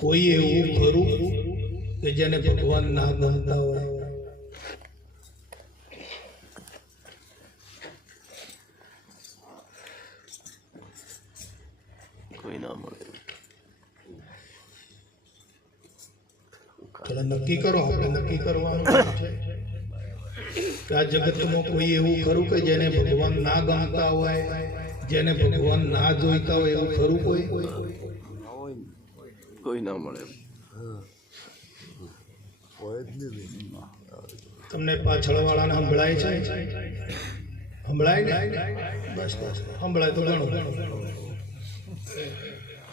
કોઈ એવું ખરું કે જેને ભગવાન ના ગમતા હોય? કોઈ ના મળે. એટલે નક્કી કરો, આપણે નક્કી કરવાનું છે કે આ જગતમાં કોઈ એવું ખરું કે જેને ભગવાન ના ગમતા હોય, જેને ભગવાન ના જોઈતા હોય એવું ખરું કોઈ? કોઈ ના મળે. તમને પાછળ વાળાને સંભળાય છે? સંભળાય ને? બસ બસ, સંભળાય તો ઘણું.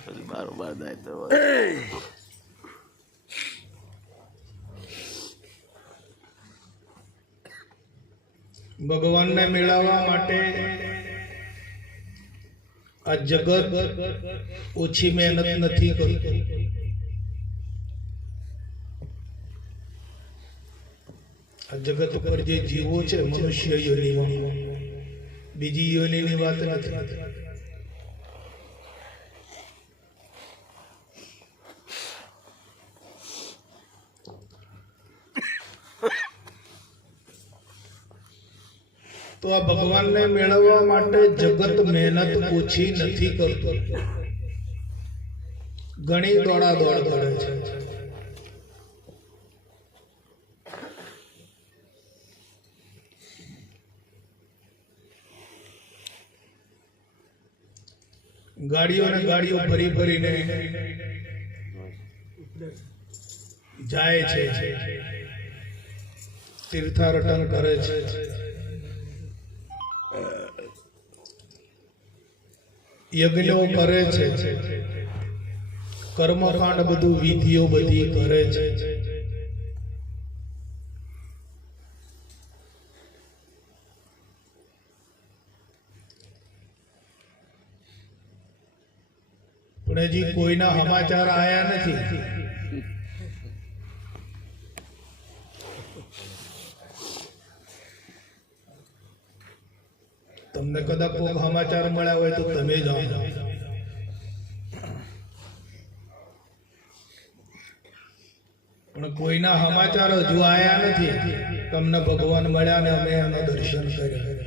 પછી બારોબાર જાય તો ભગવાનને મેળવવા માટે આ જગત ઓછી મહેનત નથી કરતું. આ જગત ઉપર જે જીવો છે મનુષ્ય યોનિમાં, બીજી યોનિની વાત નથી. તો આ ભગવાનને મેળવવા માટે જગત મહેનત ઓછી નથી કરતું, ઘણી દોડા દોડ કરે છે. ગાડીઓ ને ગાડીઓ ભરી ભરીને જાય છે, તીર્થાટન કરે છે, યજ્ઞો કરે છે, કર્મકાંડ બધું વિધિઓ બધી કરે છે. પણ હજી કોઈના સમાચાર આયા નથી. તમને કદાચ કોઈ સમાચાર મળ્યા હોય તો તમે જાણો, પણ કોઈના સમાચાર હજુ આયા નથી. તમને ભગવાન મળ્યા ને અમે એના દર્શન કર્યા.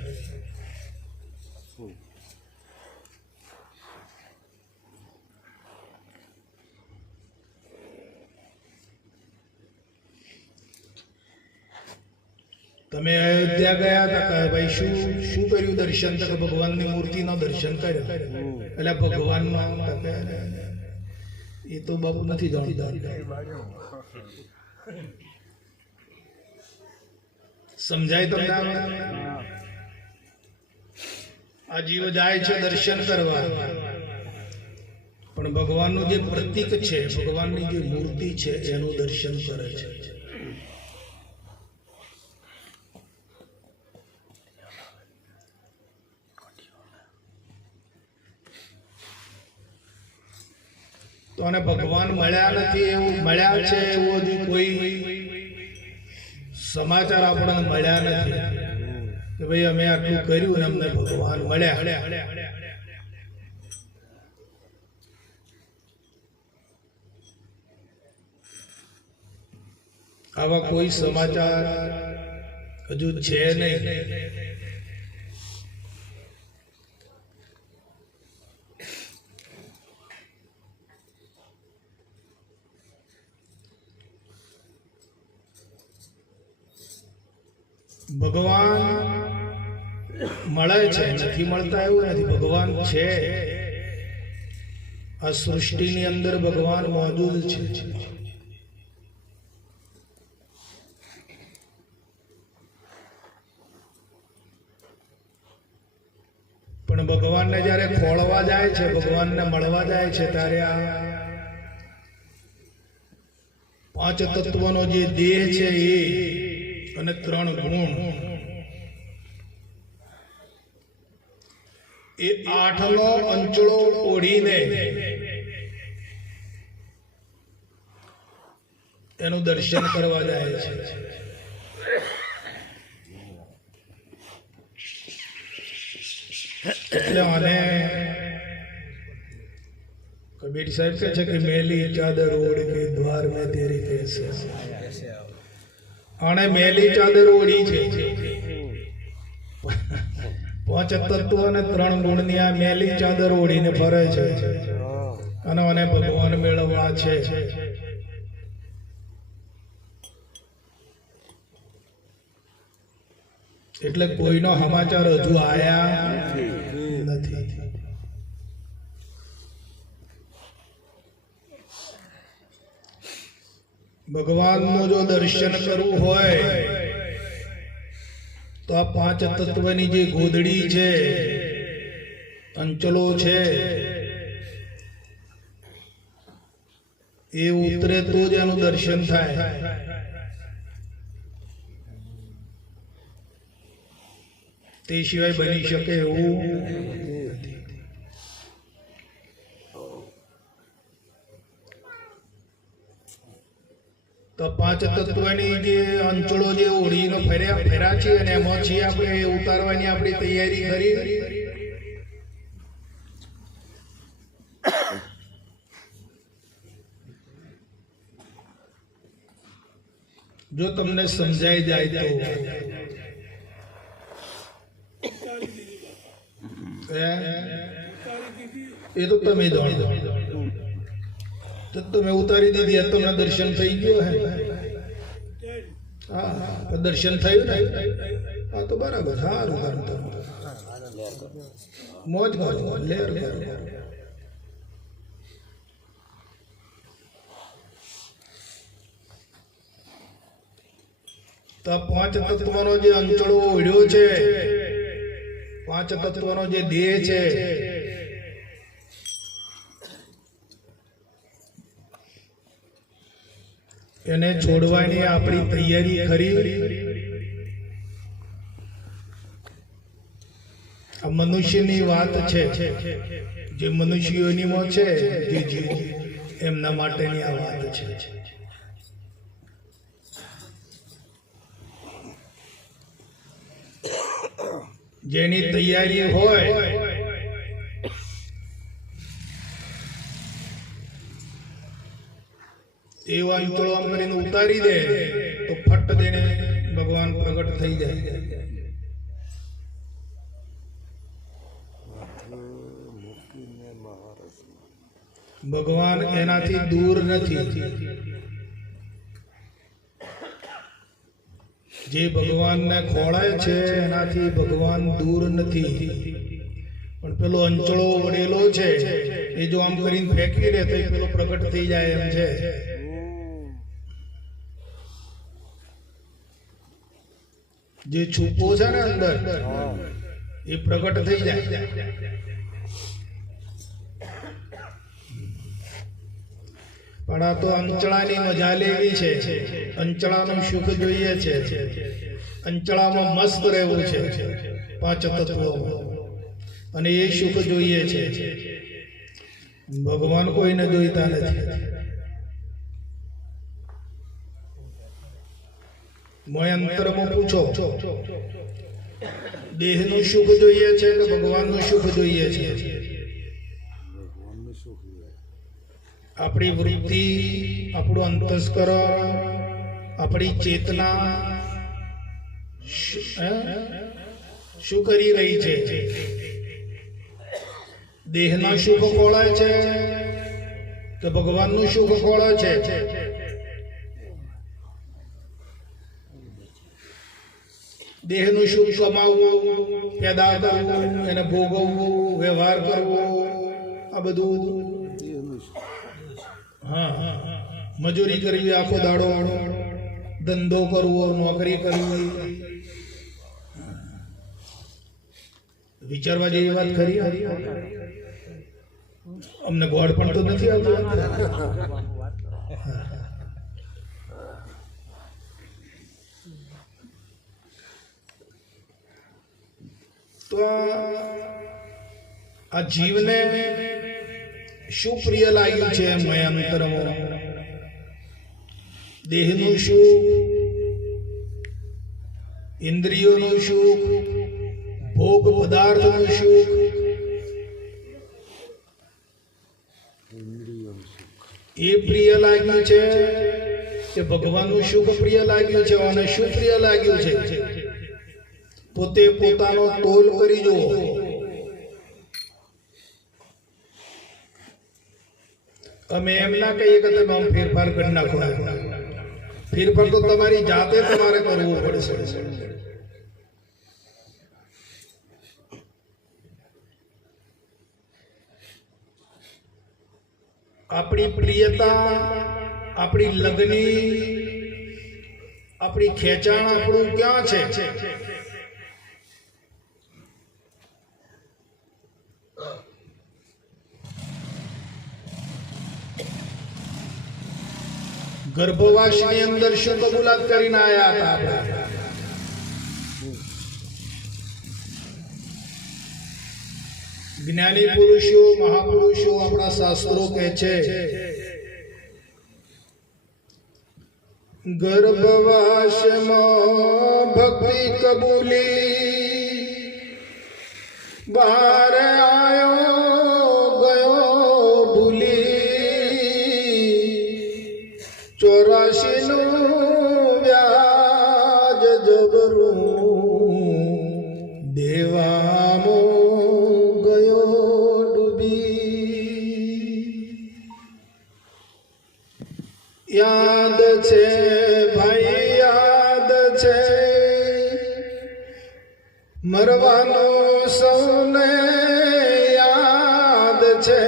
તમે અયોધ્યા ગયા હતા કે ભાઈ શું શું કર્યું દર્શન? તો ભગવાનની મૂર્તિના દર્શન કર્યા. એટલે ભગવાન એ તો બાપુ નથી જાણતા. સમજાય તમને? આ જીવ જાય છે દર્શન કરવા, પણ ભગવાનનું જે પ્રતીક છે, ભગવાનની જે મૂર્તિ છે એનું દર્શન કરે છે. તો અને ભગવાન મળ્યા નથી એવું, મળ્યા છે એવું હજી કોઈ સમાચાર આપણને મળ્યા નથી કે ભાઈ અમે આટલું કર્યું ને અમને ભગવાન મળ્યા. આવા કોઈ સમાચાર હજુ છે નહીં. ભગવાન મળે છે, નથી મળતા એવું નથી. ભગવાન છે, આ સૃષ્ટિની અંદર ભગવાન મોજૂદ છે. પણ ભગવાનને જ્યારે ખોળવા જાય છે, ભગવાનને મળવા જાય છે, ત્યારે આ પાંચ તત્વનો જે દેહ છે એ અને ત્રણ ગુણ, એ આઠનો અંચળો ઓઢીને એનું દર્શન કરવા જાય છે. એટલે આને કબીર સાહેબ કહે છે કે મેલી ચાદર ઓઢ કે દ્વાર મેં તેરી કેસે આણે મેલી ચાદર ઓઢી છે પાંચ તત્વ અને 3 ગુણની આ મેલી ચાદર ઓઢીને ફરે છે અને મને ભગવાન મેળવવા છે. એટલે કોઈનો સમાચાર હજુ આયા નથી. ભગવાનનું જો દર્શન કરવું હોય તો આ 5 તત્વની જે ગોદડી છે, અંચલો છે, એ ઉતરે તો જ એનું દર્શન થાય. તે સિવાય બની શકે એવું નથી. તો 5 તત્વની જે અંચળો જે ઓળીનો ફેરા છે અને એમાંથી આપણે ઉતારવાની આપણી તૈયારી કરી. જો તમને સમજાઈ જાય તો એ તો તમે જાણો. તો તમે ઉતારી દીધી, તમને દર્શન થઈ ગયો હે. હા, દર્શન થયું ને? હા, તો બરાબર. સારું, મોજ કરો, લેર લેર. તો 5 તત્વનો જે અંચળો ઓઢ્યો છે, 5 તત્વનો જે દેહ છે, એને છોડવાની આપણી તૈયારી ખરી. આ મનુષ્યની વાત છે, જે મનુષ્યોનીમાં છે, જે જીવ એમના માટેની આ વાત છે. જેની તૈયારી હોય એવા અંચળો આમ કરીને ઉતારી દે તો ફટ દેને ભગવાન પ્રગટ થઈ જાય. ભગવાન એનાથી દૂર નથી. જે ભગવાનને ખોળાય છે એનાથી ભગવાન દૂર નથી. પણ પેલો અંચળો વડેલો છે એ જો આમ કરીને ફેંકી દે તો પેલો પ્રગટ થઈ જાય એમ છે. જે છુપો છે ને અંદર એ પ્રગટ થઈ જાય. પણ આ તો અંચળાની મજા લેવી છે, અંચળાનું સુખ જોઈએ છે, અંચળામાં મસ્ત રહેવું છે 5 તત્વો, અને એ સુખ જોઈએ છે. ભગવાન કોઈને જોઈતા નથી. મોય અંતરમાં પૂછો, દેહનું સુખ જોઈએ છે કે ભગવાનનું સુખ જોઈએ છે? આપણી વૃત્તિ, આપણું અંતસ્કરણ, આપણી ચેતના શું કરી રહી છે? દેહના સુખ ખોળાય છે કે ભગવાનનું સુખ ખોળાય છે? દેહનું સુખ કમાવવું, પેદા કરવું, એને ભોગવવું, વ્યવહાર કરવો, આ બધું. હા, મજૂરી કરવી, આખો દાડો ધંધો કરવો, નોકરી કરવી, વિચારવા જેવી વાત ખરી. અમને ગોળ પણ તો નથી આવતું. તો આ જીવને શું પ્રિય લાગ્યું છે મય અંતરમાં? દેહનું સુખ, ઇન્દ્રિયોનું સુખ, ભોગ પદાર્થનું સુખ, એ પ્રિય લાગ્યું છે કે ભગવાનનું સુખ પ્રિય લાગ્યું છે અને શું પ્રિય લાગ્યું છે પોતે પોતાનો તોલ કરી જુઓ. અમે એમ ના કહીએ કે તમે આમ ફેરફાર કરી નાખો. ફેરફાર તો તમારી જાતે તમારે કરવું પડશે. આપણી પ્રિયતા, આપણી લગની, આપણી ખેંચાણ આપણું ક્યાં છે? ગર્ભવાસની અંદર શું કબૂલાત કરીને આયા હતા આપણે? જ્ઞાની પુરુષો, મહાપુરુષો, આપણા શાસ્ત્રો કહે છે ગર્ભવાસમાં ભક્તિ કબૂલી, બહાર આયો ગયો ભૂલી, 84 નું વ્યાજ જબરું દેવામો ગયો ડૂબી. યાદ છે ભાઈ, યાદ છે મરવાનો સૌને યાદ છે.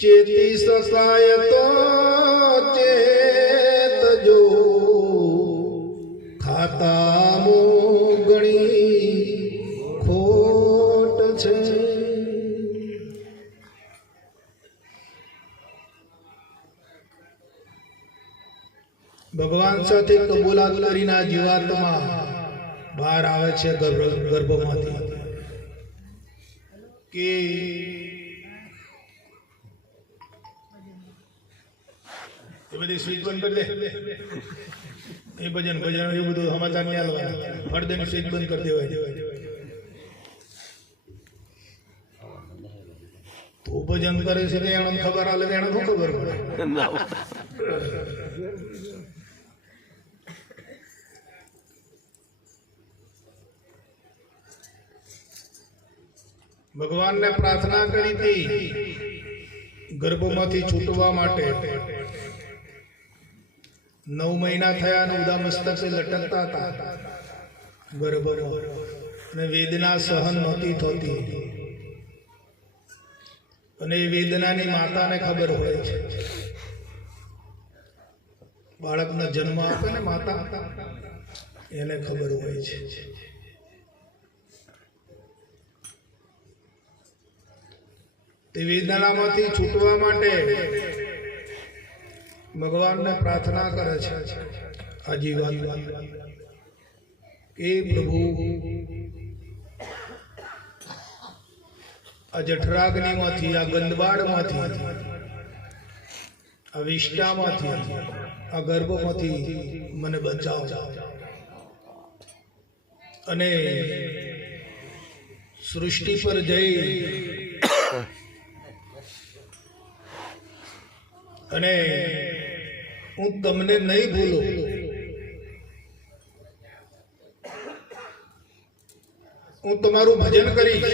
ચેતી શકાય તો ચેતજો, ખાતામો ઘણી ખોટ છે. ભગવાન સાથે કબૂલાત કરીને આ જીવાત્મા બહાર આવે છે ગર્ભમાંથી કે એ બધી સ્વિચ બંધ કરી દે. એ ભજન ભજન એ બધું સમાચાર નહીં હાલવા. ફળદેની સ્વિચ બંધ કરી દેવાય. તો ભજન કરે છે એને ખબર હાલે એને શું ખબર પડે? ભગવાનને પ્રાર્થના કરી હતી ગર્ભમાંથી છૂટવા માટે. 9 મહિના થયા અને ઉદા મસ્તકે લટકતા હતા ગર્ભમાં, અને વેદના સહન નહોતી થતી. અને એ વેદનાની માતાને ખબર હોય છે. બાળકનો જન્મ આપે ને માતા, એને ખબર હોય છે. તે વેદનામાંથી છૂટવા માટે ભગવાનને પ્રાર્થના કરે છે આ જીવાત્મા કે પ્રભુ આ જઠરાગ્નિમાંથી, આ ગંદબાળમાંથી, આ વિષ્ટામાંથી, આ ગર્ભમાંથી મને બચાવો અને સૃષ્ટિ પર જઈ અને હું તમને નહીં ભૂલું. હું તમારું ભજન કરીશ.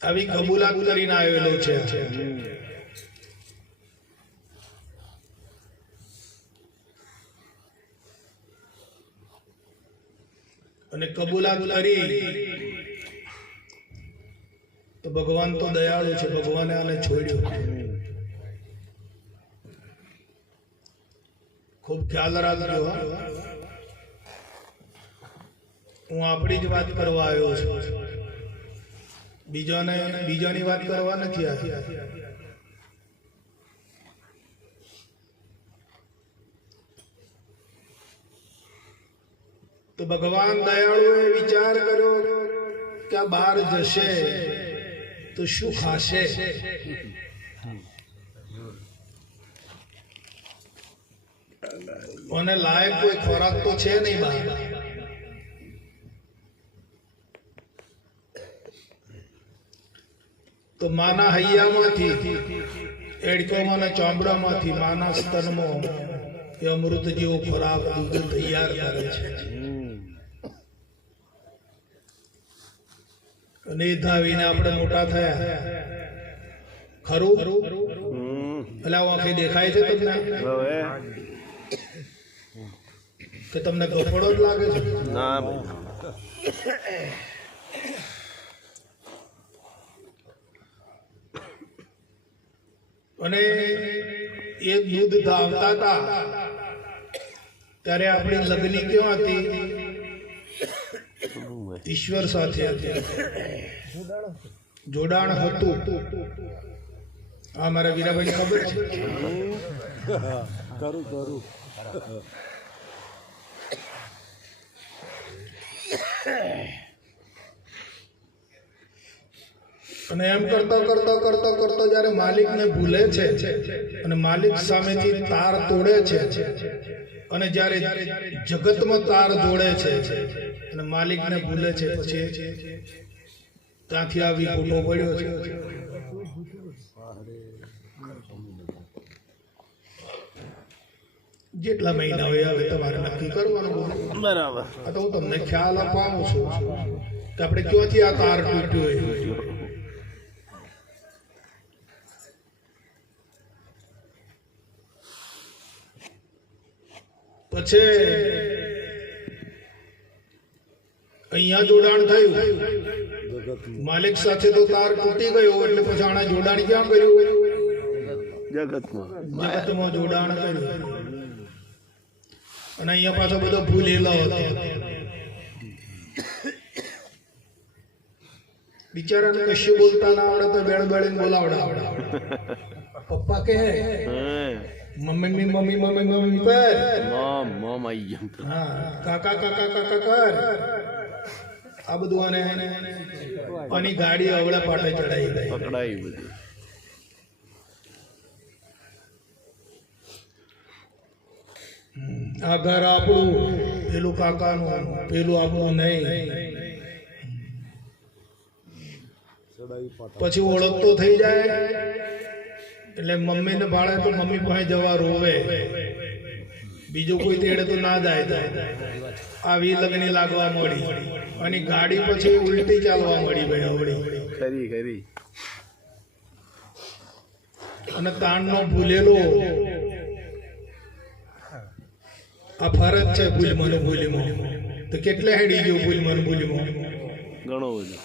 આવી કબૂલાત કરીને આવેલો છે. અને કબૂલાત કરી તો ભગવાન તો દયાળુ છે. ભગવાને આને છોડ્યું. ખૂબ ખ્યાલ રાખજો. હું આપણી જ વાત કરવા આવ્યો છું, બીજાની વાત કરવા નથી આવ્યો. તો ભગવાન દયાળુએ વિચાર કર્યો કે આ બહાર જશે તો શું ખાશે? અને લાયક કોઈ ખોરાક તો છે નહીં બહાર. તો માના હૈયામાંથી, એડકોમાં અને ચામડામાંથી, માના સ્તનમાં એ અમૃત જેવો ખોરાક દૂધ તૈયાર કરે છે. અને એ ધાવીને આપણે મોટા થયા. ખરું? એટલે આંખે દેખાય છે તમને કે તમને ગફડો જ લાગે છે? ના ભાઈ. અને એ દૂધ ધાવતા હતા ત્યારે આપણી લગ્ની ક્યાં હતી? ઈશ્વર સાથે હતી. જોડાણ હતું. આ મારા વીરાભાઈ ખબર છે. અને એમ કરતા કરતા કરતા કરતા જયારે માલિકને ભૂલે છે અને માલિક સામેથી તાર તોડે છે અને જયારે જગતમાં તાર જોડે છે અને માલિકને ભૂલે છે, પછી ત્યાંથી આવી ખોટો પડ્યો છે. જેટલા મહિના હોય હવે તમારે નક્કી કરવાનું. બરાબર. આ તો હું તમને ખ્યાલ અપાવું છું કે આપણે ક્યાંથી આ તાર તૂટ્યો હોય. પછી અહીંયા જોડાણ થયું માલિક સાથે, તો તાર તૂટી ગયો એટલે પછી આના જોડાણ ક્યાં કર્યું? જગતમાં જોડાણ કર્યું. અને અહીંયા પાછો બધો ભૂલેલો હતો. બિચારાને કશું બોલતા ના આવડે તો બેડ બેડીને બોલાવડા. પપ્પા કે મમ્મી મમ્મી મમ્મી મમ્મી કર. મોમ આવી ગયા. હા, કાકા કાકા કાકા કર. આ બધું આને આની ગાડી અવળા પાટે ચડાઈ ગઈ. પકડાઈ બધી. આ ઘર આપણું, પેલું કાકાનું, પેલું આપણું નહીં. પછી ઓળખ તો થઈ જાય એટલે મમ્મી ને ભાડે તો મમ્મી પાસે જવા રોવે. બીજું કોઈ તેડે તો ના જાય. આવી લગની લાગવા મળી અને ગાડી પછી ઉલટી ચાલવા મળી ભાઈ. ખરી ખરી. અને તાણનો ભૂલેલો આ ફરજ છે. ભૂલમાં ભૂલીમાં તો કેટલે હેડી ગયો. ભૂલમાં ભૂલીમાં ઘણો બધો.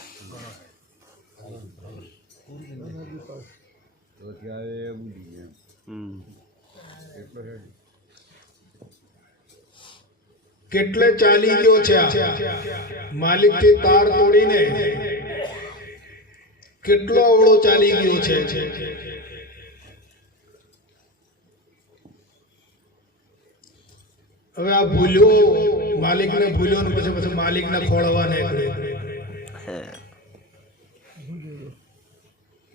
કેટલે ચાલી ગયો છે. માલિક થી તાર તોડીને કેટલો અવળો ચાલી ગયો છે. હવે આ ભૂલ્યો, માલિકને ભૂલ્યો ને પછી પછી માલિકને ખોળવા નીકળે.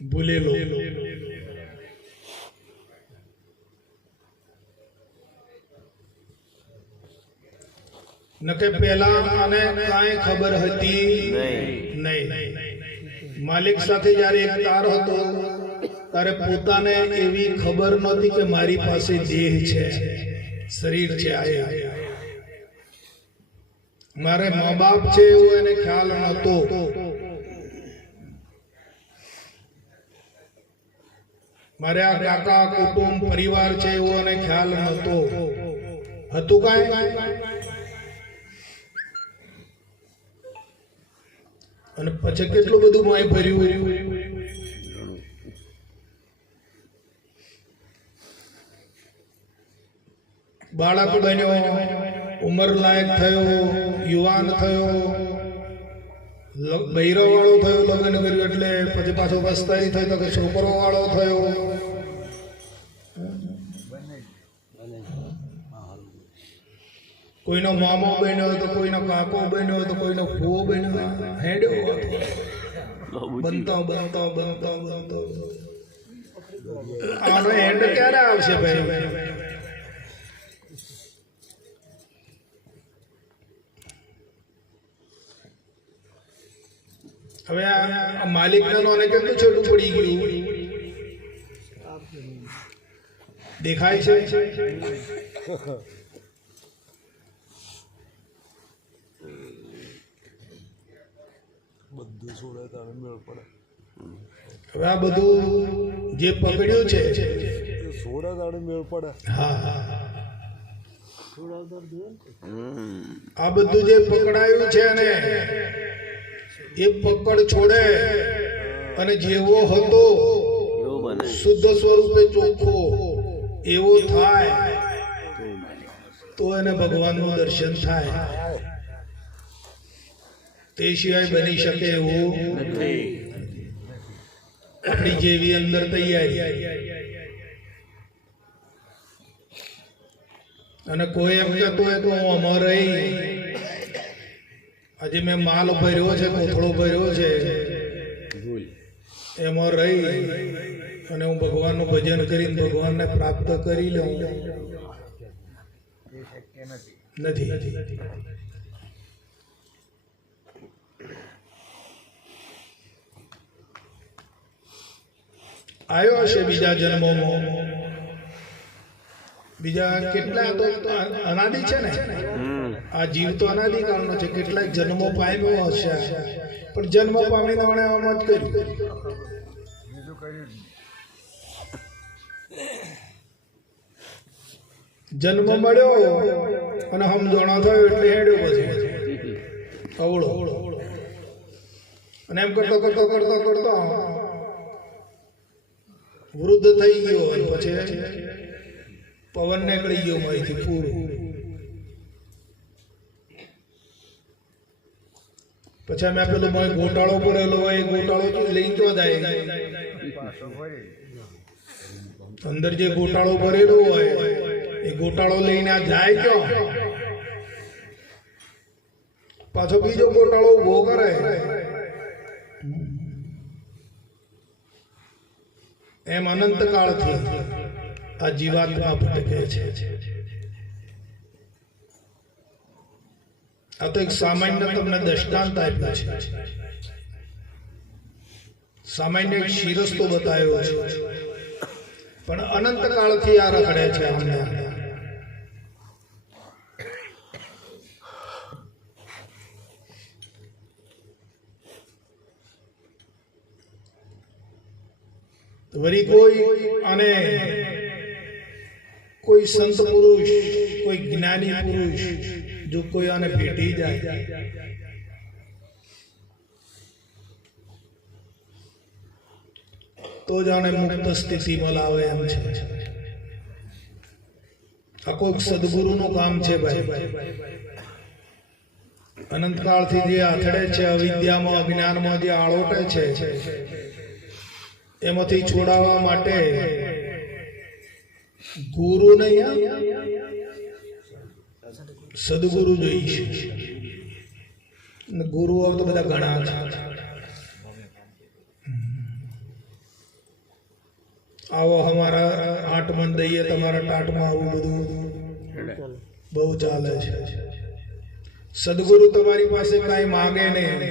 ભૂલેલો. નકે પેલા આને કાંઈ ખબર હતી નહીં. માલિક સાથે જયારે એક તાર હતો ત્યારે પોતાને એવી ખબર નહોતી કે મારી પાસે દેહ છે, શરીર છે. મારે મા બાપ છે એવો એને ખ્યાલ નહોતો. મારે આ કાકા કુટુંબ પરિવાર છે એવો એને ખ્યાલ નહોતો. હતું કાંઈ? અને પછી કેટલું બધું માય ભર્યું. બાળક બન્યો, ઉંમર લાયક થયો, યુવાન થયો, બૈરો વાળો થયો, લગ્ન કર્યું એટલે પછી પાછો પસ્તારી થઈ તો કે છોકરો વાળો થયો. કોઈનો મામો બન્યો હોય તો કોઈનો કાકો બન્યો હોય તો કોઈનો ફૂવો બન્યો. હેડ્યો બનતો બનતો બનતો બનતો આનો એન્ડ ક્યારે આવશે ભાઈ? હવે આ માલિકને નોને કેટલું છેટું પડી ગયું દેખાય છે? બધું છોડે તારે મેળ પડે. હવે આ બધું જે પકડ્યું છે છોડે તારે મેળ પડે. હા આ બધું જે પકડાયું છે ને એ પકડ છોડે અને જેવો હતો એવો બને. શુદ્ધ સ્વરૂપે ચોખ્ખો એવો થાય તો એને ભગવાનનું દર્શન થાય. તે સિવાય બની શકે એવું નથી. આપણી જેવી અંદર તૈયારી. અને કોઈ એમ કહેતો હોય તો હું અમર રહી, આજે મેં માલ ભર્યો છે, કોથળો ભર્યો છે, ભૂલ. એમાં રહી અને હું ભગવાનનું ભજન કરીને ભગવાનને પ્રાપ્ત કરી લઉં, નથી. આવ્યો હશે બીજા જન્મોમાં, બીજા કેટલા તો અનાદિ છે ને, આ જીવ તો અનાદિકાળનો છે, કેટલાક જન્મો પામ્યો હશે, પણ જન્મ પામીને આમ જ કર્યું. જન્મ મળ્યો અને સમજણો થયો એટલે હેડ્યો પછી અવળો, અને એમ કરતો કરતો કરતો કરતો વૃદ્ધ થઈ ગયો અને પછી પવન નીકળી ગયો માહિતી પૂરું. પછી અમે પેલું ગોટાળો ભરેલો હોય, એ ગોટાળો લઈ ક્યાં જાય? અંદર જે ગોટાળો ભરેલો હોય એ ગોટાળો લઈને આ જાય ક્યાં? પાછો બીજો ગોટાળો ઉભો કરે. એમ અનંત કાળથી આ જીવાત્મા ભટકે છે. આ તો એક સામાન્ય તમને દ્રષ્ટાંત આપ્યું છે, સામાન્ય એક શિરસ્તો બતાવ્યો છે, પણ અનંત કાળથી આ રખડે છે અમને. વળી કોઈ અને કોઈ સંત પુરુષ, કોઈ જ્ઞાની પુરુષ જો કોઈ આને ભેટી જાય તો જ આને મુક્ત સ્થિતિમાં લાવે એમ છે. આ કોઈક સદગુરુનું કામ છે ભાઈ. અનંતકાળથી જે આથડે છે, અવિદ્યામાં અજ્ઞાનમાં જે આળોટે છે, એમાંથી છોડાવવા માટે ગુરુ નહીં, સદગુરુ જોઈએ છે. ગુરુઓ તો બધા ઘણા છે. આવો અમારા 8 મન દઈએ, તમારા ટાટમાં આવું બધું બહુ ચાલે છે. સદગુરુ તમારી પાસે કાંઈ માગે નહીં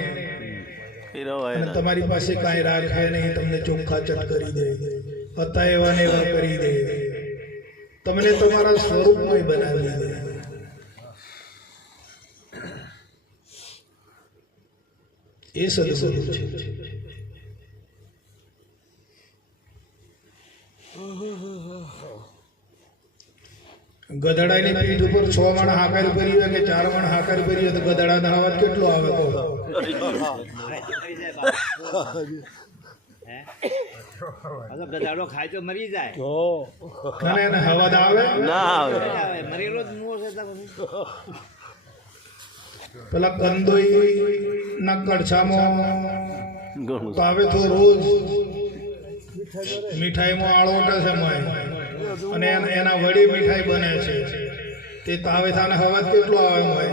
અને તમારી પાસે કાંઈ રાખે નહીં, તમને ચોખ્ખા ચટ કરી દે, હતા એવા ને એવા કરી દે, તમને તમારા સ્વરૂપમાં બનાવી દે. એ સદગુરુ છે. ગધડાની પીઠ ઉપર 6 મણ હાકર ભરી હોય કે 4 મણ હાકર ભરી હોય તો ગધડાનો અવાજ કેટલો આવે? ગધાડો ખાય તો મરી જાય, અને એને અવાજ આવે ના આવે. મરેલો જ મોં છે. પેલા કંદોઈ ના કડછામાં ઘણું. તાવે તો રોજ મીઠાઈમાં આળોટે છે માય, અને એના વડી મીઠાઈ બને છે. તે તાવે થાને અવાજ કેટલો આવે માય?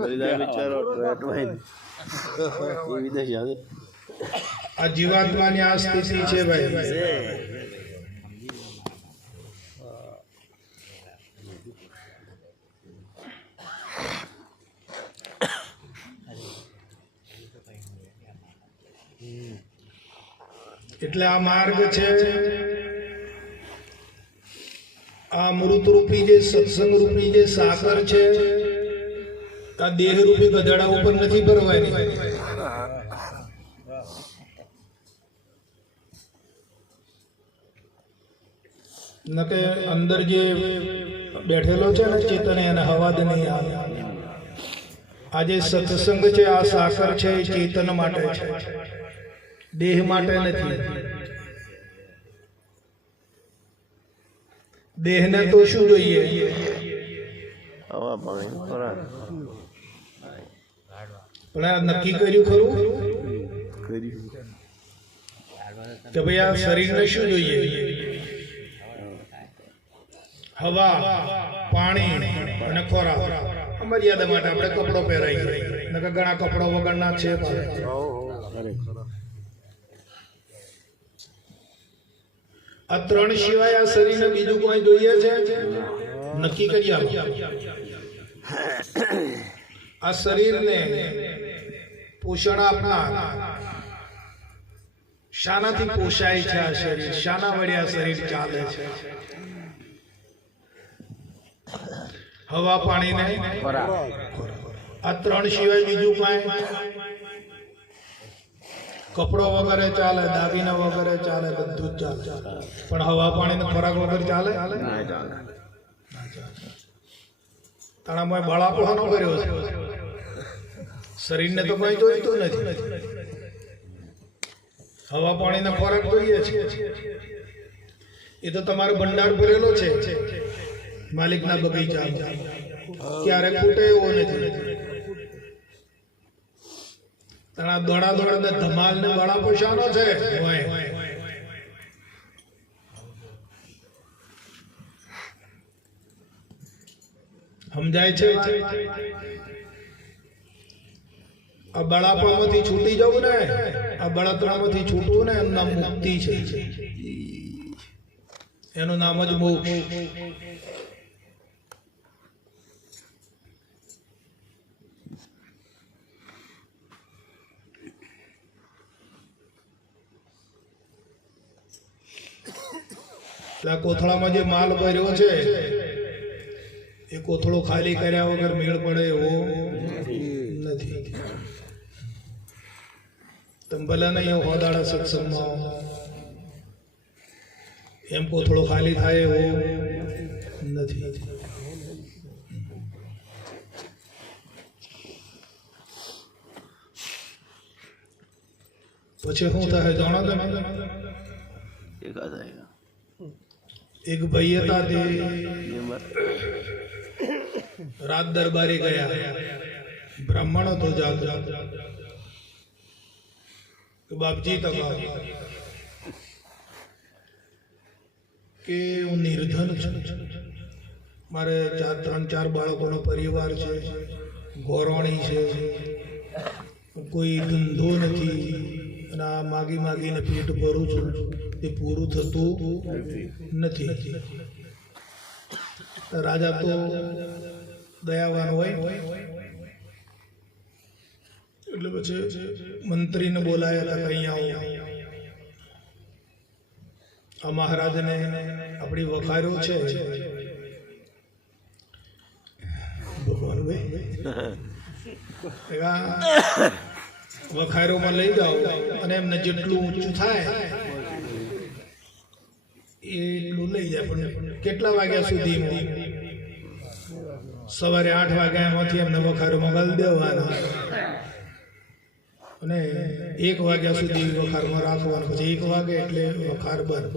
બધા બિચારો અટવાઈને એવી દશા છે. આ જીવાત્માની આ સ્થિતિ છે ભાઈ. એટલે આ માર્ગ છે, આ અમૃત રૂપી જે સત્સંગ રૂપી જે સાકર છે, આ દેહ રૂપી ગધેડા ઉપર નથી ભરવાની. નકે અંદર જે બેઠેલો છે ને ચેતન એને હવા જ નહીં આવે. આ જે સત્સંગ છે, આ સાકર છે, એ ચેતન માટે છે, દેહ માટે નથી. દેહને તો શું જોઈએ? હવા પાણી ખોરાક પણ આ નક્કી કર્યું ખરું કર્યું. કે ભાઈ આ શરીરને શું જોઈએ? હવા, પાણી અને ખોરાક. મર્યાદા માટે આપણે કપડો પહેરાઈએ, નકર ઘણા કપડા વગરના છે. આ ત્રણ સિવાય આ શરીરને બીજું કોઈ જોઈએ છે? નક્કી કરી આપો. આ શરીરને પોષણ આપનાર શાનાથી પોષાય છે? આ શરીર શાના વડે આ શરીર ચાલે છે? હવા, પાણી ને આ ત્રણ સિવાય બીજું કાંઈ? કપડો વગેરે ચાલે, દાગીના વગેરે ચાલે, બધું જ ચાલે, પણ હવા, પાણી ને ખોરાક વગર ચાલે? તાણામાં બળાપો ન કર્યો છે. શરીરને તો કઈ જોઈતું નથી, હવા, પાણી ને ખોરાક જોઈએ છે. એ તો તમારો ભંડાર ભરેલો છે માલિકના બગીચા, ક્યારે ખૂટે એવો નથી. તાણા દોડા દોડ ને ધમાલ ને બળાપો શાનો છે? સમજાય છે? આ બળાપામાંથી છૂટી જવું ને, આ બળતરામાંથી છૂટવું ને, એનું નામ મુક્તિ છે. એનું નામ જ મોક્ષ. કોથળામાં જે માલ ભર્યો છે એ કોથળો ખાલી કર્યા વગર મેળ પડે એવો નથી. તમે ભલે નહીં હોદાડા સત્સંગમાં એમ કોથળો ખાલી થાય એવો નથી. પછી શું થાય જાણો તમે? એક ભાઈ હતા, તે રાત દરબારે ગયા. બ્રાહ્મણ હતો જાગૃત. બાપજી તકા કે હું નિર્ધન છું, મારે 3-4 બાળકોનો પરિવાર છે, ગોરવણી છે, કોઈ ધંધો નથી, અને આ માગી માગીને પેટ ભરું છું, તે પૂરું થતું નથી. રાજા તો દયાવાન હોય એટલે પછી મંત્રીને બોલાયા હતા, કઈ આવો. આ મહારાજને આપણી વખાર્યો છે ભગવાન વખારોમાં લઈ જાઓ અને એમને જેટલું ઊંચું થાય એટલું લઈ જાય. પણ કેટલા વાગ્યા સુધી? સવારે 8 વાગ્યા એમાંથી એમને વખારોમાં ગાળી દેવાના અને 1 વાગ્યા સુધી વખારમાં રાખવાનું. પછી 1 વાગે એટલે વખાર બંધ.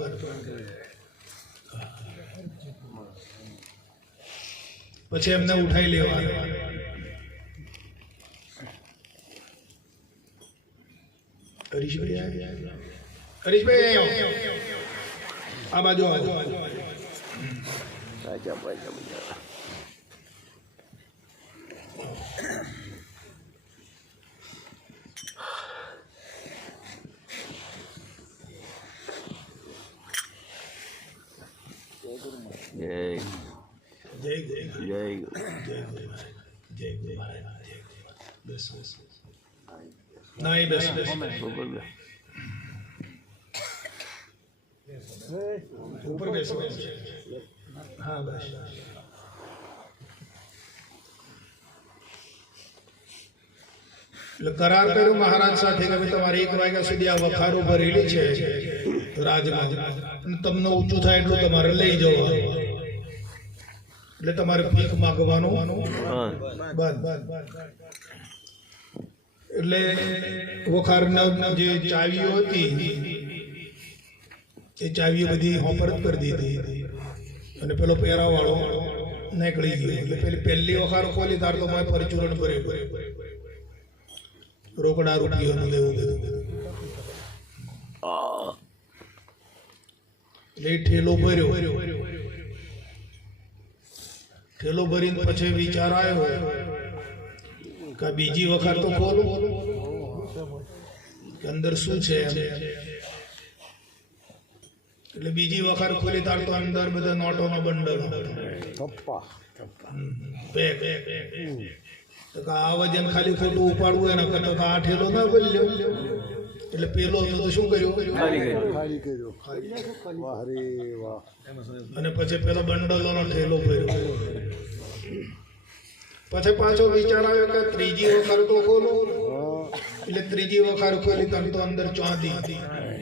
પછી એમને ઉઠાઈ લેવાના. હરીશભાઈ આ બાજુ આવો. જય જય જય જય જય જય બસ બસ. નહીં બસ બસ. ઉપર બેસો. હા બસ. એટલે કરાર કર્યો મહારાજ સાથે કે ભાઈ તમારે 1 વાગ્યા સુધી આ વખારો ભરેલી છે રાજમાં, અને તમને ઊંચું થાય એટલું તમારે લઈ જવાનું, એટલે તમારે ભીખ માગવાનું બંધ. એટલે વખારના જે ચાવીઓ હતી એ ચાવીઓ બધી હોપરત કરી દીધી, અને પેલો પેરા વાળો નીકળી ગયો. એટલે પહેલી વખાર ખોલી તાર તો મેં પરચુરણ ભર્યું, રોકડા રૂપિયોનું દેવું બધું. એટલે ઠેલો ભર્યો. ઠેલો ભરીને પછી વિચાર આવ્યો કે બીજી વખત તો ખોલું કે અંદર શું છે એમ. એટલે બીજી વખત ખોલી તાર તો અંદર બધા નોટોનો બંડલ પેક. આ વજન ખાલી ખોટું ઉપાડવું એના કરતા તો આ ઠેલો ના બોલ્યો. એટલે પેલો તો શું કર્યું, ખાલી કર્યો. વાહ રે વાહ. અને પછી પેલો બંડલોનો ઠેલો ભર્યો. પછી પાછો વિચાર આવ્યો કે ત્રીજી વખત તો ખોલું. એટલે ત્રીજી વખત ખોલી તમ તો અંદર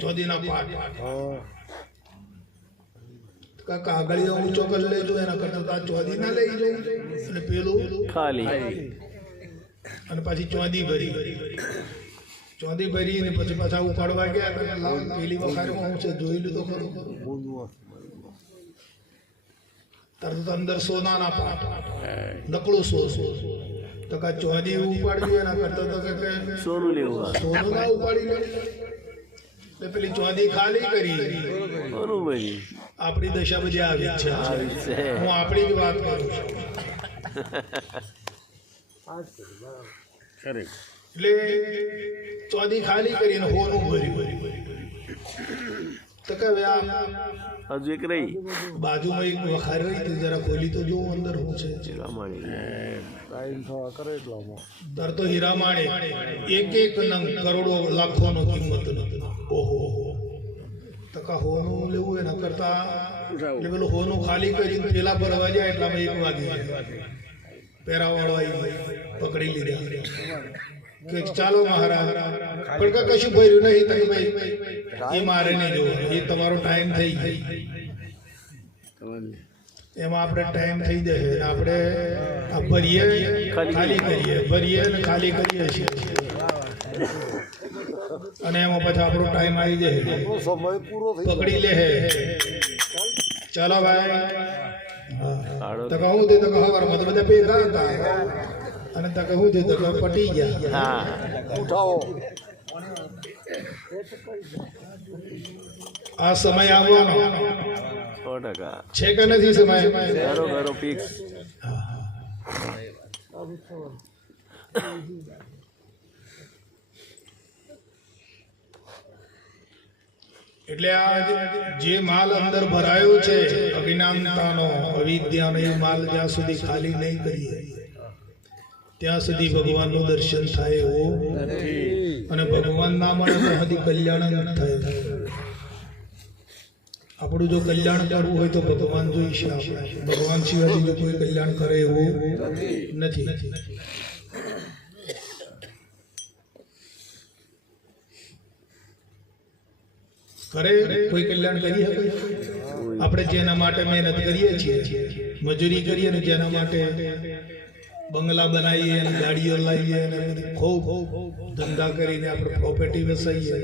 ચોદીના પાટ. કાગળિયો ઊંચો કરી લેજો, એના કરતા ચોદી ના લઈ જાય. એટલે પેલું ખાલી. અને પાછી ચોદી ભરી ને પછી પાછા ઉપાડવા ગયા. લાવ પેલી વખત હું છે જોઈ લીધો ખરું. તાર તો અંદર સોનાના પાટ, નકળું તો કા ચોદી ઉપાડવી એના કરતા તો કે સોનું લેવું. સોનું ના ઉપાડી લે. એટલે પેલી ચોદી ખાલી કરી. બરોબર. આપણી દશા બધી આવી જ છે. હું આપણી જ વાત કરું છું. એટલે ચોદી ખાલી કરીને હોનું ભર્યું. તો કે હજુ એક રહી. બાજુમાં એક વખાર રહી હતી, જરા ખોલી તો જોઉં અંદર શું છે. ટાઈમ થવા કરે એટલામાં દર તો હીરામાણે એક નંગ કરોડો લાખોનો કિંમત. ઓહો. તો કા હોનું લેવું એના કરતા એટલે પેલું હોનું ખાલી કરીને પેલા ભરવા જાય એટલામાં 1 વાગી જાય. પેરાવાળો આવી પકડી લીધા કે ચાલો મહારાજ, પણ કે કશું ભર્યું નહીં. તો ભાઈ એ મારે નહીં જોવાનું, એ તમારો ટાઈમ થઈ ગયો. એમાં આપણે ટાઈમ થઈ જશે અને આપણે આ ભરીએ ખાલી કરીએ, ભરીએ અને ખાલી કરીએ છીએ, અને એમાં પછી આપણો ટાઈમ આવી જાય, સમય પૂરો થઈ પકડી લે. ચાલો ભાઈ. તો કહું તે તો ખબર મત બધા ભેગા હતા, અને તો કહું તે તો પટી ગયા. ઉઠાવો. આ સમય આવવાનો 100% છે કે નથી સમય? ઘરો ફિક્સ. એટલે આ જે માલ અંદર ભરાયો છે અજ્ઞાનતાનો, અવિદ્યાનો, એ માલ જ્યાં સુધી ખાલી નહીં કરીએ ત્યાં સુધી ભગવાનનું દર્શન થાય એવું, અને ભગવાન ના મળે તો હજી કલ્યાણ ન થાય. આપણું જો કલ્યાણ કરવું હોય તો ભગવાન જોઈશે. આપણે ભગવાન સિવાય બીજું કોઈ કલ્યાણ કરે એવું નથી. કરે કોઈ કલ્યાણ કરી શકે? આપણે જેના માટે મહેનત કરીએ છીએ, મજૂરી કરીએ ને, જેના માટે બંગલા બનાવીએ અને ગાડીઓ લાવીએ અને ખૂબ ધંધા કરીને આપણે પ્રોપર્ટી વસાઈએ,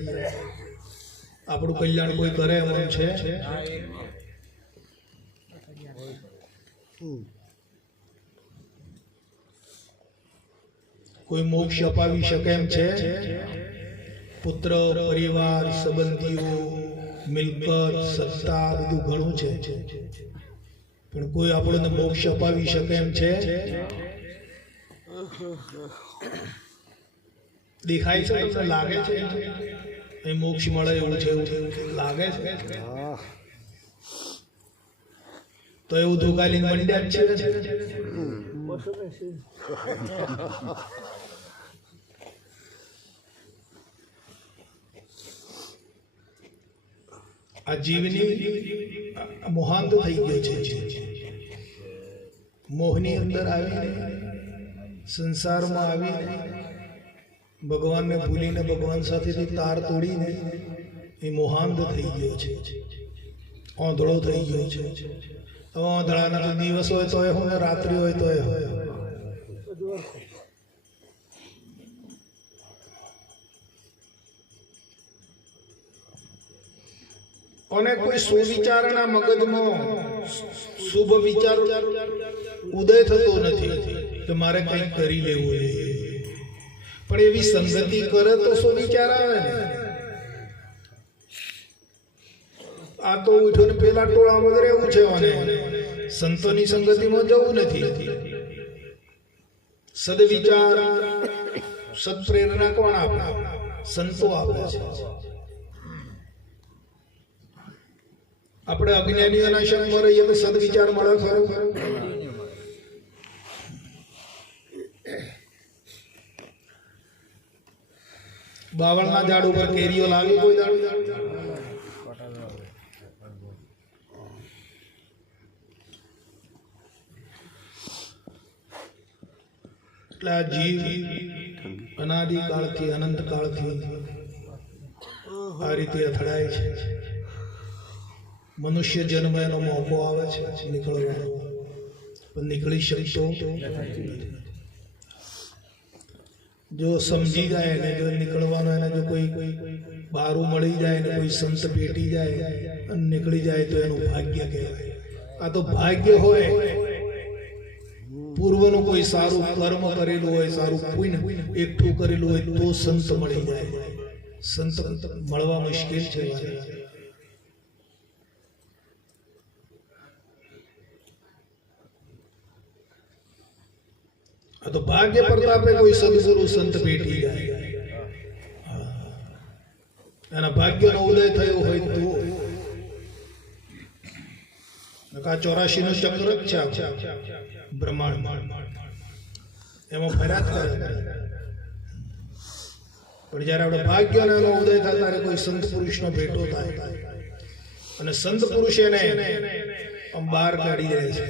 આપણું કલ્યાણ કોઈ કરે એમ છે? કોઈ મોક્ષ અપાવી શકે એમ છે? પુત્ર, પરિવાર, સંબંધીઓ, મિલકત, સત્તા, બધું ઘણું છે, પણ કોઈ આપણને મોક્ષ અપાવી શકે એમ છે? દેખાય છે? તમને લાગે છે અહીં મોક્ષ મળે એવું છે? એવું લાગે છે? તો એવું ધોકાલીને મંડ્યા જ છે. આ જીવની મોહાંત થઈ ગયો છે. મોહની અંદર આવીને સંસારમાં આવીને ભગવાનને ભૂલીને ભગવાન સાથેથી તાર તોડીને એ મોહાંત થઈ ગયો છે, ઓંધળો થઈ ગયો છે. હવે ઓંધળાના તો દિવસ હોય તોય હોય, રાત્રિ હોય તોય હોય. અને કોઈ સુવિચારના મગજમાં શુભ વિચાર ઉદય થતો નથી કે મારે કંઈક કરી લેવું જોઈએ. પણ એવી સંગતિ કરે તો સુવિચાર આવે ને. આ તો ઉઠો ને પેલા ટોળામાં જ રહેવું છે અને સંતોની સંગતિમાં જવું નથી. સદવિચાર સત્પ્રેરણા કોણ આપે? સંતો આપે છે. આપણે અજ્ઞાનીઓના સંગમાં રહીએ તો સદવિચાર મળે ખરો? બાવળના ઝાડ ઉપર કેરીઓ લાવી કોઈ દાડો? એટલે આ જીવ અનાદિ કાળથી અનંત કાળથી આ રીતે અથડાય છે. મનુષ્ય જન્મ એનો મોકો આવે છે નીકળવાનો, પણ નીકળી શકતો નથી. જો સમજી જાય ને જો નીકળવાનો એને જો કોઈ બારું મળી જાય ને કોઈ સંત ભેટી જાય અને નીકળી જાય તો એનું ભાગ્ય કહેવાય. આ તો ભાગ્ય હોય, પૂર્વનું કોઈ સારું કર્મ કરેલું હોય, સારું પુણ્ય એકઠું કરેલું હોય તો સંત મળી જાય. સંત મળવા મુશ્કેલ છે. આ તો ભાગ્ય પ્રતાપે કોઈ સદગુરુ સંત ભેટી જાય, એના ભાગ્યનો ઉદય થયો હોય તો. આ 84 નું ચક્ર જ છે બ્રહ્માંડ, એમાં ફર્યા જ કરે. પણ જયારે આપણે ભાગ્યનો એનો ઉદય થાય ત્યારે કોઈ સંત પુરુષનો ભેટો થાય અને સંત પુરુષ એને આમ બહાર કાઢી જાય છે.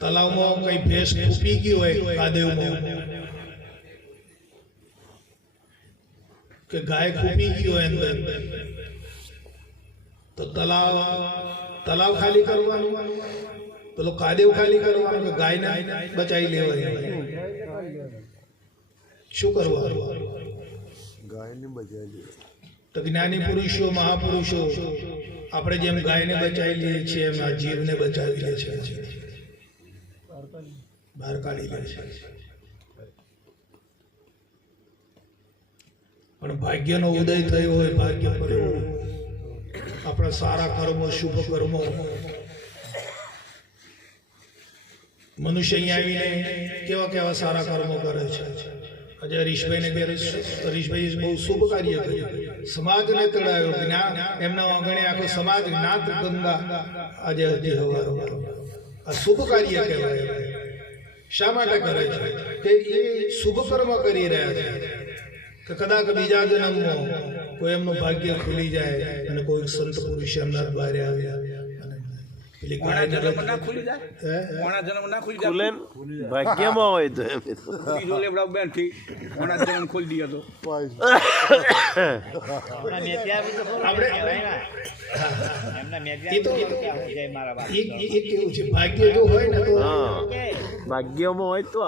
તલાવમાં કઈ ભેંસ ખૂપી ગઈ હોય કાદેવમાં, કે ગાય ખૂપી ગઈ હોય અંદર, તો તલાવ ખાલી કરવાનું, પેલો કાદેવ ખાલી કરવાનું કે ગાયને બચાવી લેવાની? શું કરવાનું? ગાયને બચાવી લે. તો જ્ઞાની પુરુષો મહાપુરુષો આપણે જેમ ગાયને બચાવી લઈએ છીએ એમ આ જીવને બચાવી લે છે, બહાર કાઢી લે છે. પણ ભાગ્યનો ઉદય થયો હોય, ભાગ્ય પડ્યો, આપણા સારા કર્મો શુભ કર્મો, મનુષ્ય અહીંયા આવીને કેવા કેવા સારા કર્મો કરે છે. આજે હરીશભાઈને ઘેર હરીશભાઈ બહુ શુભ કાર્ય કર્યું, સમાજને તળાવ્યો. જ્ઞાન એમના આંગણે આખો સમાજ જ્ઞાત ગંગા આજે હજી હવારો. આ શુભ કાર્ય કહેવાય. શા માટે કરે છે? કે એ શુભ કર્મ કરી રહ્યા છે કે કદાચ બીજા જન્મમાં કોઈ એમનું ભાગ્ય ખુલી જાય અને કોઈ સંત પુરુષ એમના દ્વારે આવ્યા. ભાગ્યમાં હોય તો કેવું છે, ભાગ્ય જો હોય ને તો ભાગ્યમાં હોય તો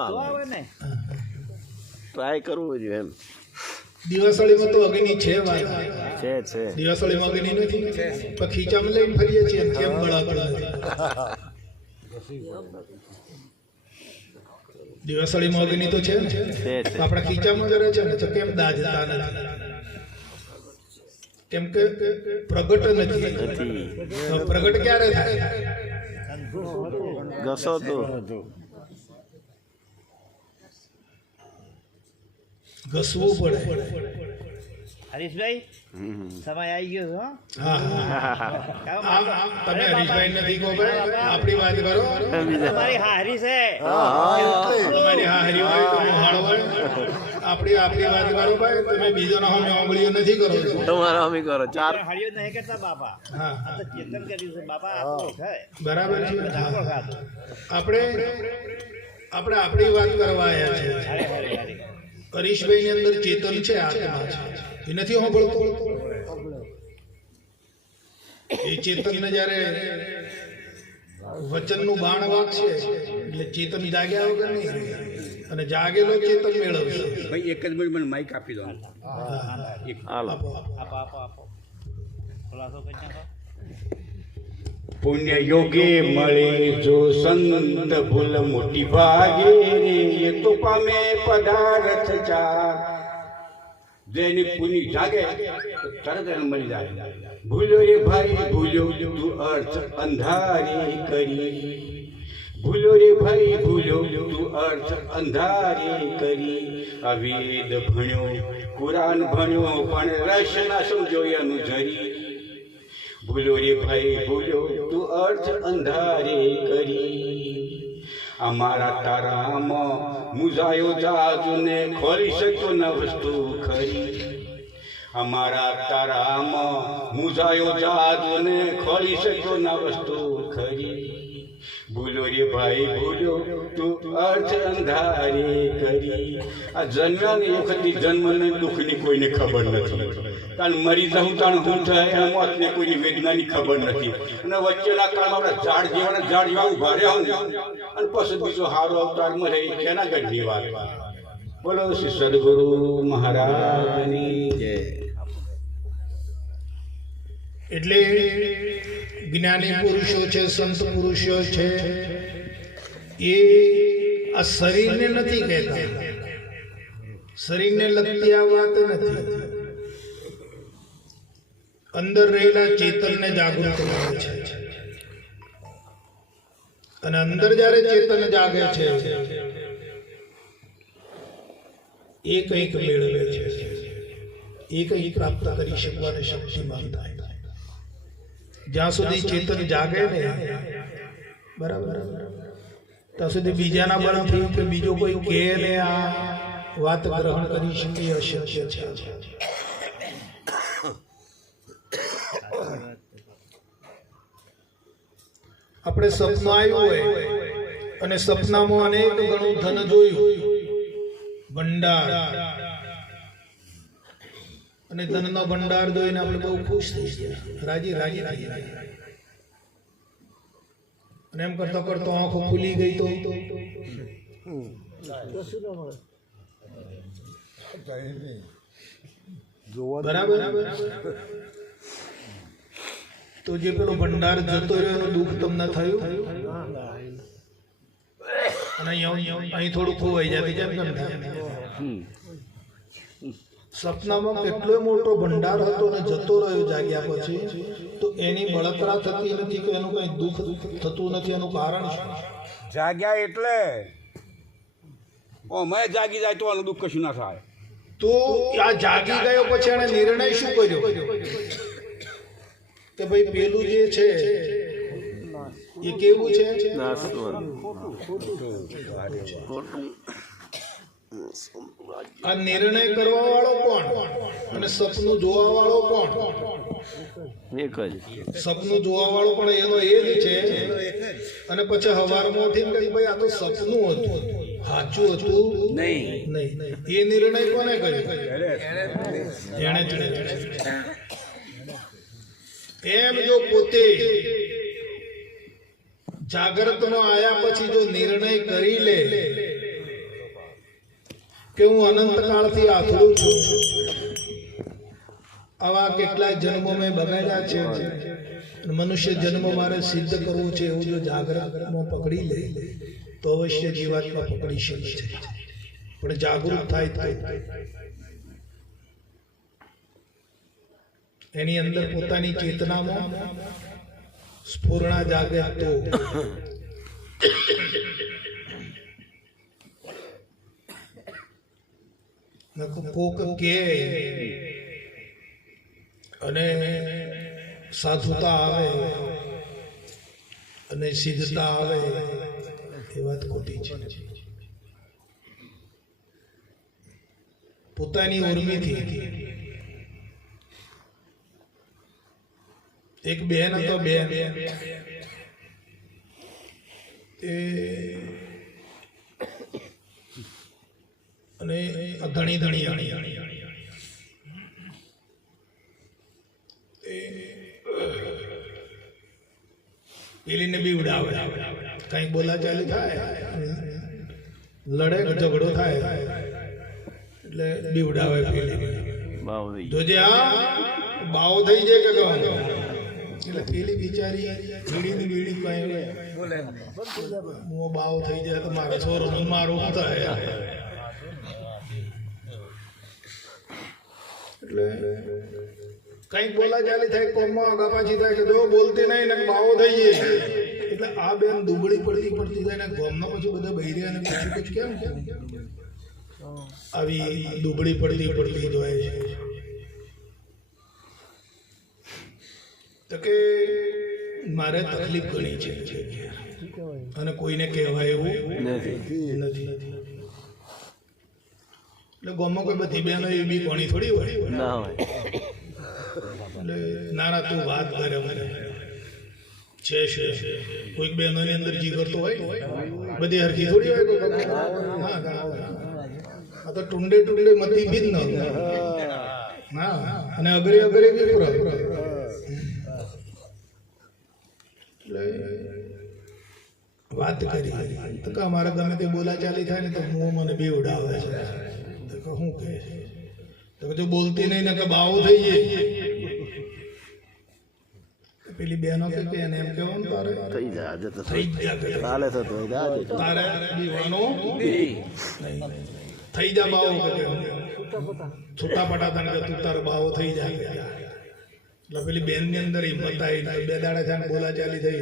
ટ્રાય કરવું જોઈએ એમ. દિવાસળીમાં તો અગ્નિ છે, છે દિવાસળીમાં અગ્નિ નથી, પણ ખીચામાં લઈને ફરીએ છીએ કેમ બળાતું નથી? દિવાસળીમાં અગ્નિ તો છે ને, આપણા ખીચામાં જ રહે છે ને, તો કેમ દાજતા નથી? કેમ કે પ્રગટ નથી. પ્રગટ ક્યારે થાય? ઘસો તો ઘસવું પડે. હરીશભાઈ સમય આવી ગયો છે. હા, તમે હરીશભાઈ નથી કહો ભાઈ, આપણી વાત કરો. તમારી હારી છે. તમારી હારી હોય તો હાળ હોય. આપણી વાત કરો ભાઈ, તમે બીજાના સામે આંગળીઓ નથી કરો છો. તમારા અમે કરો ચાર હળિયો નહીં કરતા બાપા. હા આ તો ચેતન કર્યું છે બાપા. આ તો છે. બરાબર છે. બધા આગળ ખાતો. આપણે આપણી વાત કરવા આવ્યા છે. હારે હારે હારે. હરીશભાઈ ની અંદર ચેતન છે, આત્મા છે, એ નથી સાંભળતો. એ ચેતનને જ્યારે વચનનું બાણ વાગશે એટલે ચેતન જાગ્યા વગર નહીં, અને જાગેલો ચેતન મેળવશે. ભાઈ એક જ મિનિટ મને માઇક આપી દો. હાલો આપો. આપો આપો આપો. ખુલાસો કરી નાખો. પુણ્ય યોગે મળે જો સંત ભૂલ મોટી ભાગે એ તો પામે પદાર્થ ચાર. જેની પુણ્ય જાગે તો તરત એને મળી જાય. ભૂલો રે ભાઈ ભૂલો તું અર્થ અંધારી કરી. ભૂલો રે ભાઈ ભૂલો તું અર્થ અંધારી કરી. આ વેદ ભણ્યો કુરાન ભણ્યો પણ રસ ના સમજો એનું જરી. ભૂલો રે ભાઈ ભૂલો તું અર્થ અંધારે કરી. અમારા તારામાં મુજાયો જાજુને ખોલી શકતો ન વસ્તુ ખરી. અમારા તારામાં મુજાયો જાજુને ખોલી શકતો ન વસ્તુ ખરી. ભૂલો રે ભાઈ ભૂલો તું અર્થ અંધારે કરી. આ જન્મની વખતની જન્મને દુઃખની કોઈને ખબર નથી, કારણ મરી જવું તાણ શું થાય એના મોતને કોઈની વૈજ્ઞાનિક ખબર નથી. અને વચ્ચેના કાળમાં આપણે ઝાડ જેવા ઉભા રહ્યા હું અને પછી બીજો હારો અવતાર મળે એના ગઢની વાત. બોલો શ્રી સદગુરુ મહારાજની જય. એટલે જ્ઞાની પુરુષો છે, સંત પુરુષો છે, એ આ શરીરને નથી કહેતા. શરીરને લગતી આ વાત નથી. અંદર રહેલા ચેતનને જાગૃત કરે છે, અને અંદર જ્યારે ચેતન જાગે છે એ કંઈક મેળવે છે, એ કંઈક પ્રાપ્ત કરી શકવાની શક્તિમાન થાય. જ્યાં સુધી ચેતન જાગે ને બરાબર, ત્યાં સુધી બીજાના બળથી કે બીજો કોઈ કહે ને આ વાત ગ્રહણ કરી શકે એ અશક્ય છે. આપણે સપનું આવ્યું હોય અને સપનામાં અનેક ગણું ધન જોયું, ભંડાર, અને ધનનો ભંડાર જોઈને આપણે બહુ ખુશ થઈ ગયા, રાજી રાજી થઈ ગયા. અને એમ કરતા કરતા આંખો ખુલી ગઈ તો બરાબર. તો જે પેલો ભંડાર જતો રહ્યો એનું દુઃખ તમને થયું, અને અહીં થોડું ખોવાઈ જાય કેમ કેમ થાય. સપનામાં કેટલો મોટો ભંડાર હતો ને જતો રહ્યો જાગ્યા પછી, તો એની બળતરા થતી નથી કે એનું કઈ દુઃખ થતું નથી. એનું કારણ શું? જાગ્યા એટલે મેં જાગી જાય તો આનું દુઃખ કશું ના થાય. તો આ જાગી ગયો પછી એને નિર્ણય શું કર્યો કે ભાઈ પેલું જે છે એ કેવું છે? આ નિર્ણય કરવા વાળો કોણ અને સપનું જોવા વાળો કોણ? એક જ. સપનું જોવા વાળો પણ એનો એ જ છે. અને પછી હવારમાં ઉઠીને કહે ભાઈ આ તો સપનું હતું, સાચું હતું નહીં. એ નિર્ણય કોને કર્યો? એને જ કર્યો. એમ જો પોતે જાગ્રતમાં આયા પછી જો નિર્ણય કરી લે કે હું અનંત કાળથી આથડું છું, આવા કેટલાય જન્મો મેં બગાડ્યા છે, મનુષ્ય જન્મ મારે સિદ્ધ કરવું છે, એવું જો જાગ્રતમાં પકડી લે તો અવશ્ય જીવાત્મા પકડી શકે છે. પણ જાગૃત થાય એની અંદર પોતાની ચેતનામાં સ્ફુરણા જાગે તો કોક કે અને સાધુતા આવે અને સિદ્ધતા આવે એ વાત ખોટી છે. પોતાની ઉર્મિથી એક બેન હતો, બેન અને ધણી ધણી પેલીને બી ઉડાવે, કઈ બોલાચાલી થાય, લડે ઝઘડો થાય એટલે બી ઉડાવે પેલી. ભાવ થઈ જોજે આ બાવો થઈ જાય કે એટલે પેલી બિચારી બીડી ની બીડી કઈ બોલે બાવો થઈ જાય તો મારો છોરો મારું થાય એટલે કઈક બોલાચાલી થાય, કોમમાં આગા પાછી થાય કે જો બોલતી નહીં ને બાવો થઈ જાય એટલે આ બેન દુબળી પડતી જાય ને ગામના પછી બધા બૈર્યા ને પૂછ્યું કેમ આવી દુબળી પડતી જોય છે તો કે મારે તકલીફ ઘણી છે અને કોઈને કહેવાય એવું નથી. એટલે ગામમાં કોઈ બધી બહેનો એવી કોણી થોડી હોય ના હોય. એટલે નાના તું વાત કરે મને છે કોઈક બહેનોની અંદર જીગર તો હોય, બધી હરખી થોડી હોય. હા આ તો ટુંડે મતી બી જ ન હા, અને અગરે બી પૂરા એટલે વાત કરી તો કે અમારે ગમે તે બોલાચાલી થાય ને તો હું મને બી ઉડાવે છે. તો કે શું કહે તો કે જો બોલતી નહીં ને કે બાવો થઈ જાય. પેલી બહેનો કે એને એમ કહેવાનું તારે થઈ જાય આજે તો થઈ જા કે કાલે થતો હોય આજે તો. તારે દીવાનો થઈ જા બાવો કે છૂટા પટાતા ને કે તું તારો બાવો થઈ જાય. એટલે પેલી બેન ની અંદર હિંમત આવી, બે દાડા છે બોલાચાલી થઈ,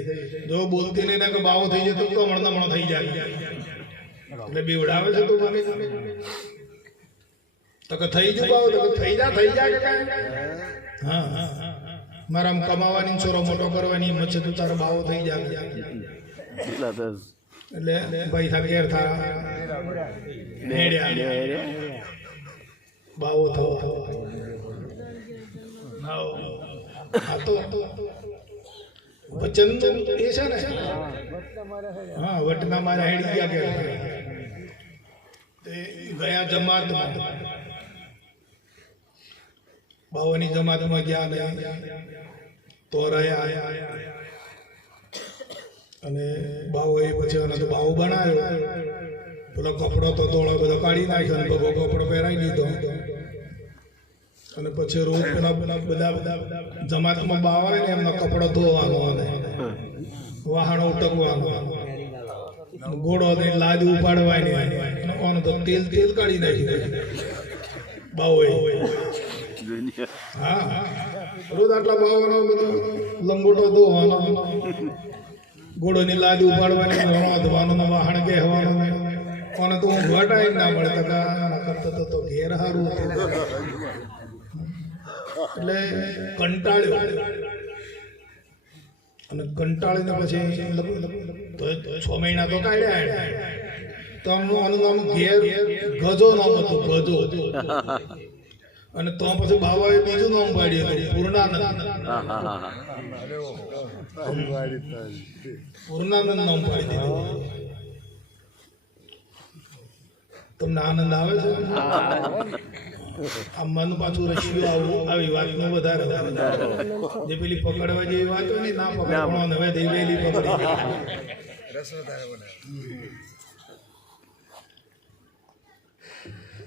જો બોલતી નહીં ને કે બાવો થઈ જાય તો મણો થઈ જાય એટલે બી ઉડાવે છે. તું મને તો કે થઈ જુ બાવો, તો કે થઈ જા કે કાંઈ હા મારા કમાવાની છોરો મોટો કરવાની હિંમત છે, તું તારો બાવો થઈ જાય એટલા તો એટલે ભાઈ થા ઘેર થા નેડ્યા બાવો થવો હા તો વચન તો એ છે ને હા વટના મારા હેડી ગયા કે ગયા જમાતમાં બાવાની જમાતમાં ગયા ને તો રહ્યા અને બાવો એ પછી તો બાવો બનાવ્યો, પેલો કપડો તો ધોળો બધો કાઢી નાખ્યો અને ભગો કપડો પહેરાવી દીધો અને પછી રોજ પેલા બધા જમાતમાં બાવ આવે ને એમનો કપડો ધોવાનો અને વાહણો ઉટકવાનો, ઘોડો લાદ ઉપાડવાની અને તો તેલ કાઢી નાખી બાવો હા રોજ આટલા બાવાનો બધો લંગોટો ધોવાનો, ઘોડોની લાદ ઉપાડવાની, ઘોડો ધોવાનો, વાહણ કહેવાનો અને તો હું ઘટાઈ ના મળે કરતા તો ઘેર સારું હતું. એટલે કંટાળ્યો અને કંટાળીને પછી 6 મહિના તો કાઢ્યા. તો આનું નામ ઘેર ગજો નામ હતું, ગજો. અને તો પછી બાબાએ બીજું નામ પાડ્યું હતું પૂર્ણાનંદ. પૂર્ણાનંદ નામ પાડી દીધું. તમને આનંદ આવે છે? આ મન પાછું રચ્યું આવી વાત નું વધારે જે પેલી પકડવા જેવી વાત હોય ને ના પકડવાનો હવે દેવેલી પકડી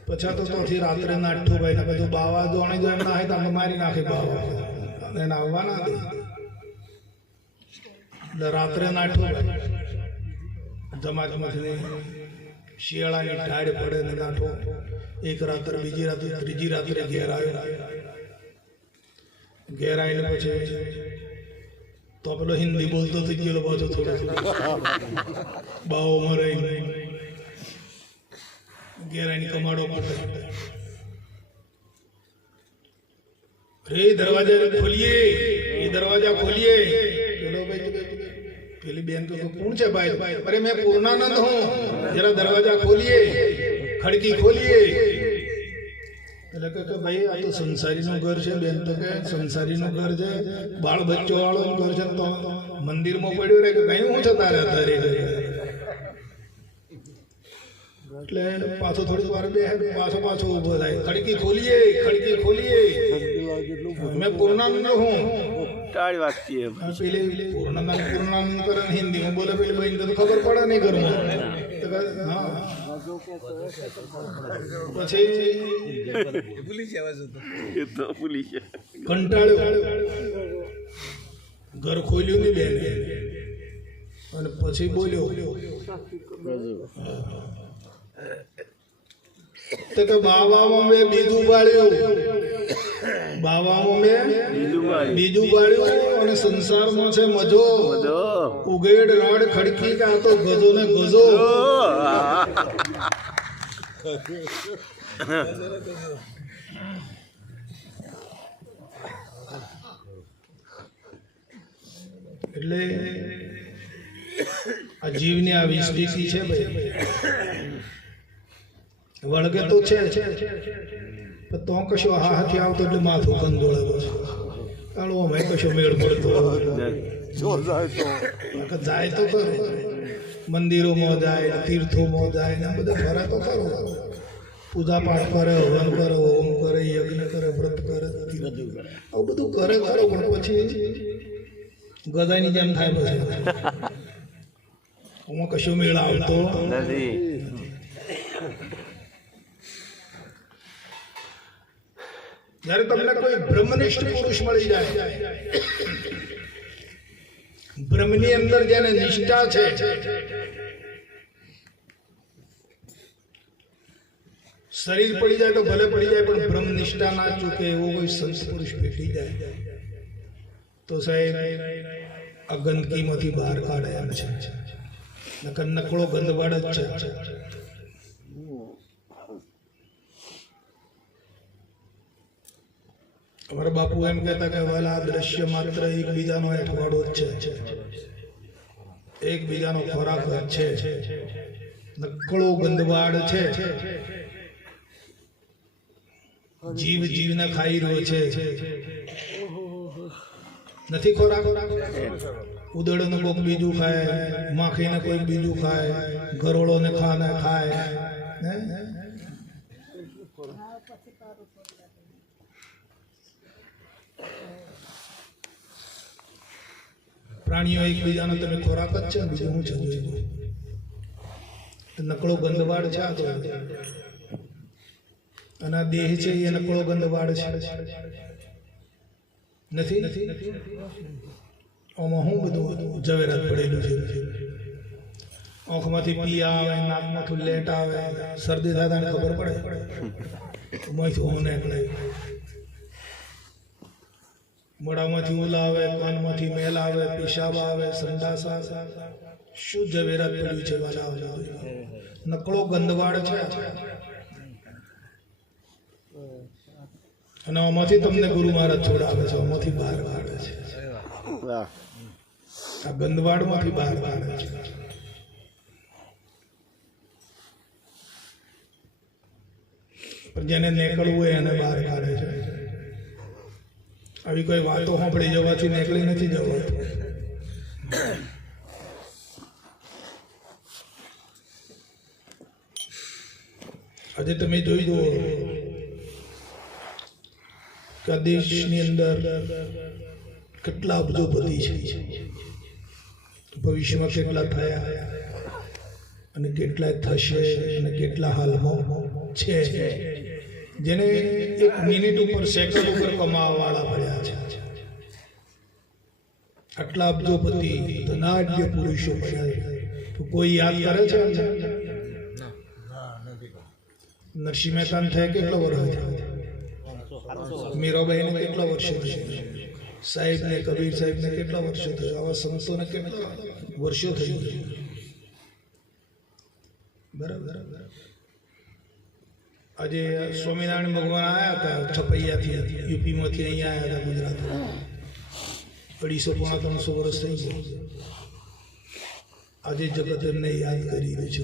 પછી તો ત્યાંથી રાત્રે નાઠું ભાઈ ને બધું બાવા જોણે જો એમ ના હોય તો મારી નાખે બાવા એને આવવા ના દે. એટલે રાત્રે નાઠું જમાતમાંથી શિયાળાની ઢાળ પડે ને નાઠો એક રાત્રે, બીજી રાત્રે, ત્રીજી રાત્રે ઘેર આવ્યો. ઘેર આવીને પછી તો પેલો હિન્દી બોલતો થઈ ગયેલો પાછો થોડો બાવો મરે ઘેર આવીને કમાડો પડે રે દરવાજા ખોલીએ, એ દરવાજા ખોલીએ. પેલો ભાઈ પેલી બેન તો કોણ છે ભાઈ? અરે मैं पूर्णानंद हूँ, जरा दरवाजा खोलिए, खिड़की खोलिए. એટલે કે ભાઈ આ તો સંસારીનું ઘર છે બેન, તો કે સંસારીનું ઘર છે, બાળ બચ્ચો વાળું ઘર છે, તો મંદિરમાં પડ્યું રહે કે કઈ હું જતા રહેતા રે. એટલે પાછો થોડી વાર બે પાછો ઉભો થાય, ખડકી ખોલીએ. મેં પૂર્ણાનંદ હું તાળી વાગતી હે. પેલી પૂર્ણાનંદ કરે હિન્દીમાં બોલે, પેલી બહેન તો ખબર પડે નહીં ઘરમાં. તો કહે, હા પછી એ તો ભૂલી ગયા. કંટાળ્યો, ઘર ખોલ્યું નહીં બેન, અને પછી બોલ્યો તો કે બાવામાં મેં બીજું બાળ્યું, બીજું બાળ્યું, અને સંસારમાં છે મજો. ઉગેડ રાડ ખડકી કે આ તો ગજો ને ગજો. એટલે આ જીવની આવી સ્થિતિ છે ભાઈ. વળગે તો છે તો કશો હાથી આવતો એટલે માથું કંદોળે બસ. કાળો અમે કશો મેળ પડતો જાય તો ખરો, મંદિરોમાં જાય, તીર્થોમાં જાય ને બધા ફરે તો ખરો, પૂજા પાઠ કરે, હવન કરે, હોમ કરે, યજ્ઞ કરે, વ્રત કરે, આવું બધું કરે ખરો, પણ પછી ગદાની જેમ થાય. પછી આમાં કશો મેળ આવતો નથી. જયારે તમને કોઈ બ્રહ્મનિષ્ઠ પુરુષ મળી જાય, બ્રહ્મની અંદર જેને નિષ્ઠા છે, શરીર પડી જાય તો ભલે પડી જાય, પણ બ્રહ્મ નિષ્ઠા ના ચૂકે એવો કોઈ સંત પુરુષ ભેટી જાય તો સાહેબ આ ગંદકીમાંથી બહાર કાઢે એમ છે. નકર નકળો ગંદવાડ જ છે. અમારા બાપુ એમ કહેતા કે વાલા દ્રશ્ય માત્ર એકબીજાનો અઠવાડો જ છે, એકબીજાનો ખોરાક જ છે. નકળો ગંદવાડ છે, જીવ જીવને ખાઈ રહ્યો છે, નથી ખોરાક. ઉદળને કોઈક બીજું ખાય, માખીને કોઈક બીજું ખાય, ગરોળોને ખાય. પ્રાણીઓ એકબીજાનો તમે ખોરાક જ છે, બીજું હું છે. નકળો ગંદવાડ છે આ તો, અને આ દેહ છે એ નકળો ગંદવાડ છે, નથી. આમાં હું બધું ઝવેરાત પડેલું છે. આંખમાંથી પી આવે, નાકમાંથી લેટ આવે, શરદી થાય તને ખબર પડે, મોઢામાંથી ઉલા આવે, કાનમાંથી મેલ આવે, પેશાબ આવે, સંડાસ આવે. શું ઝવેરાત પડ્યું છે વાલા, નકળો ગંદવાડ છે. અને આમાંથી તમને ગુરુ મહારાજ છોડાવે છે, આમાંથી બહાર કાઢે છે. આ ગંદવાડમાંથી બહાર કાઢે છે. પણ જેને નીકળવું હોય એને બહાર કાઢે છે. આવી કોઈ વાતો સાંભળી જવાથી નીકળી નથી જવાતું. આજે તમે જોઈ જુઓ કે આ દેશની અંદર કેટલા અબજોપતિ છે, ભવિષ્યમાં કેટલા થયા અને કેટલા થશે અને કેટલા હાલમાં છે, જેને એક મિનિટ ઉપર, સેકન્ડ ઉપર કમાવા વાળા પડ્યા છે. આટલા અબજોપતિ ધનાઢ્ય પુરુષો પડ્યા છે. તો કોઈ યાદ કરે છે? નરસિંહ મહેતાને થાય કેટલો વર્ષ થયો? મીરાબાઈને કેટલા વર્ષો થયા? સાહેબને, કબીર સાહેબને કેટલા વર્ષો થયા? આવા સંતોને કેટલા વર્ષો થઈ ગયા? બરાબર. આજે સ્વામિનારાયણ ભગવાન આવ્યા હતા છપૈયાથી, યુપીમાંથી અહીંયા આવ્યા હતા ગુજરાતમાં. 250-300 વર્ષ થઈ ગયા. આજે જગત એમને યાદ કરી રહ્યું છે.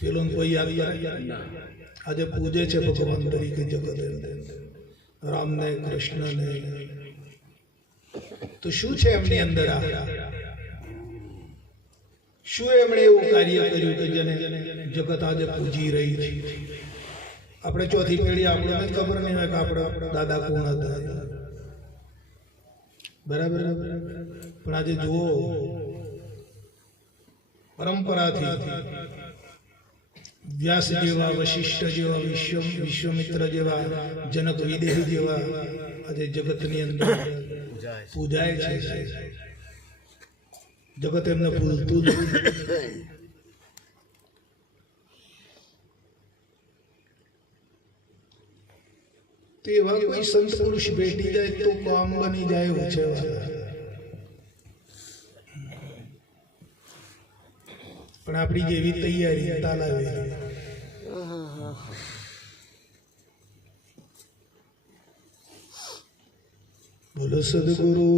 પેલો કોઈ યાદ કરે? આજે પૂજે છે ભગવાન તરીકે જગત, રામને કૃષ્ણને. તો શું છે એમની અંદર? શું એમણે એવું કાર્ય કર્યું કે જેને જગત આજે પૂજી રહી છે? આપણે ચોથી પેઢી, આપણને જ ખબર નહીં હોય કે આપણા દાદા કોણ હતા. બરાબર. પણ આજે જુઓ, પરંપરાથી વ્યાસ જેવા, વશિષ્ઠ જેવા, વિશ્વમિત્ર જેવા, જનક વિદેહી જેવા આજે જગતની અંદર પૂજાય છે. જગત એમને ભૂલતું નથી. તો એવા કોઈ સંત પુરુષ ભેટી જાય તો કામ બની જાય એવું છે. પણ આપણી જેવી તૈયારી તાલાવેલી. બોલો સદગુરુ.